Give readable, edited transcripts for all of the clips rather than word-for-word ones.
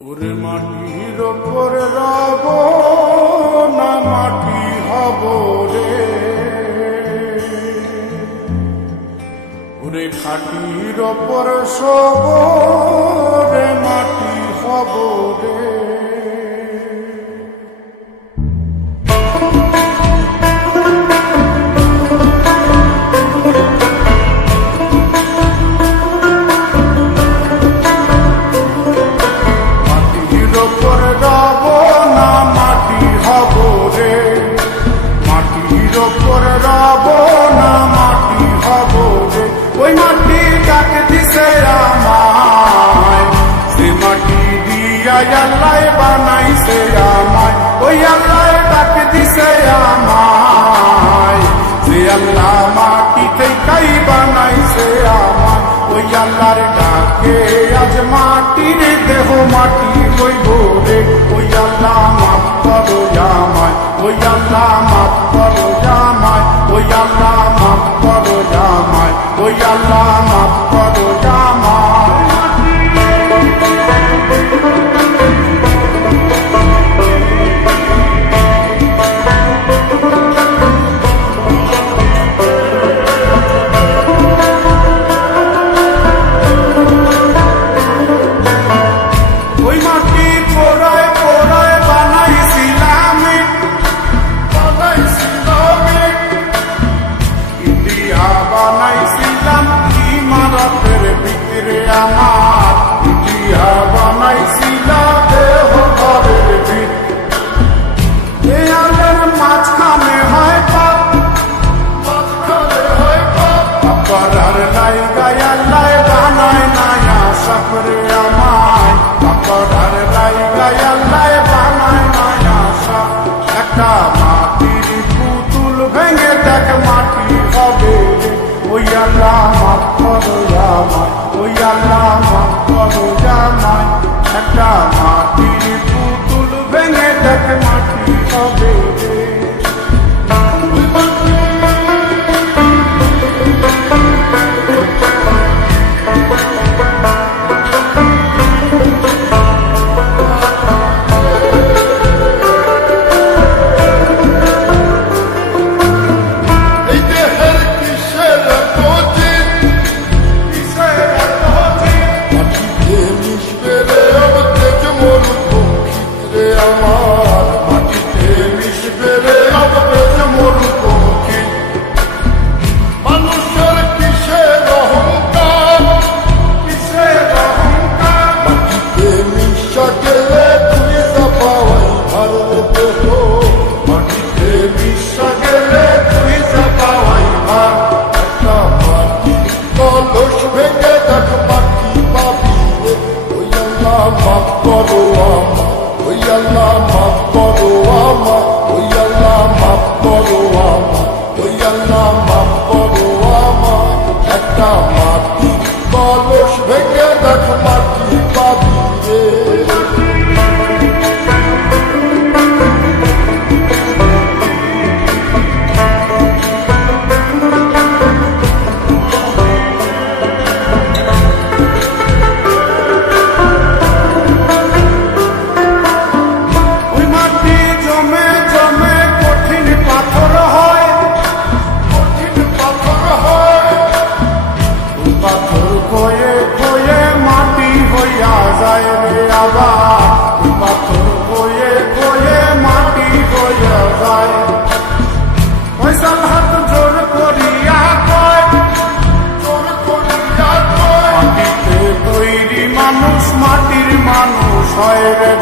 ওরে মাটির ওপর রব না মাটি হব রে, ওরে খাটির ওপর সব রে মাটি হব রে। ওই মাটি ডাক দিছে আমায়, সে মাটি দিয়া আল্লাহ বানাইছে আমায়। ওই আল্লাহ ডাক দিছে আমায়, যে আল্লাহ মাটি থেকেই বানাইছে আমায়। ওই আল্লাহর ডাকে আজ মাটির দেহ মাটি হইব রে। ওই আল্লাহ মাফ করো আমায়, ওই আল্লাহ মাফ করো আমায়, ওই আল্লাহ মাফ করো আমায়, ওই আল্লাহ মাফ করো আমায়। ওই মাটি পোড়ায় পোড়ায় বানাইছিলাম ইন্ডিয়া, বানাইছিলাম ইমারতের ভিতরে আমার, ইন্ডিয়া বানাইছিলাম দেহ ঘরের ভিতরে। আলের মাঝখানে হয় পাপ, মাঝখানে হয় পাপ, পাপার লাইগায় আল্লাহ বানায় নায়া সাপরে আমায়, পাপার লাইগায় আল্লাহ বানায় নায়া সাপ। একটা মাটির পুতুল ভেঙে দেখ মাটি হবে রে। ওই আল্লাহ মাফ করো আমায়, ওই আল্লাহ মাফ করো আমায়। একটা মাটির পুতুল ভেঙে দেখ মাটি হবে রে।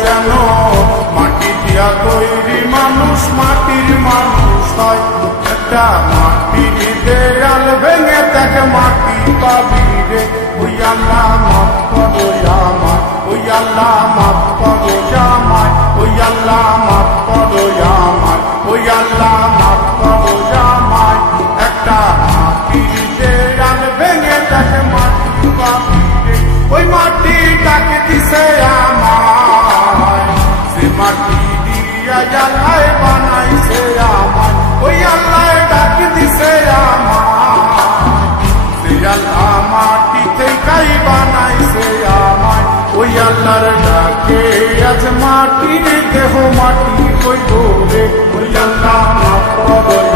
যেন মাটি দিয়া তৈরি মানুষ মাটির মানুষ হয়। একটা মাটির দেয়াল ভেঙে দেখ মাটি পাবি রে। ওই আল্লাহ মাফ করো আমায়, ওই আল্লাহ মাফ করো আমায়, ওই আল্লাহ মাফ করো আমায়, ওই আল্লাহ মাফ করো আমায়। একটা মাটির দেয়াল ভেঙে দেখ মাটি পাবি রে। ওই মাটি ডাক দিছে আমায়, সে মাটি দিয়া আল্লাহ বানাইছে আমায়। ওই আল্লাহ ডাক দিছে আমায়, সে আল্লাহ মাটি থেকেই বানাইছে আমায়। ওই আল্লাহর ডাকে দেহ মাটি হইব রে, ওই আল্লাহ মাফ করো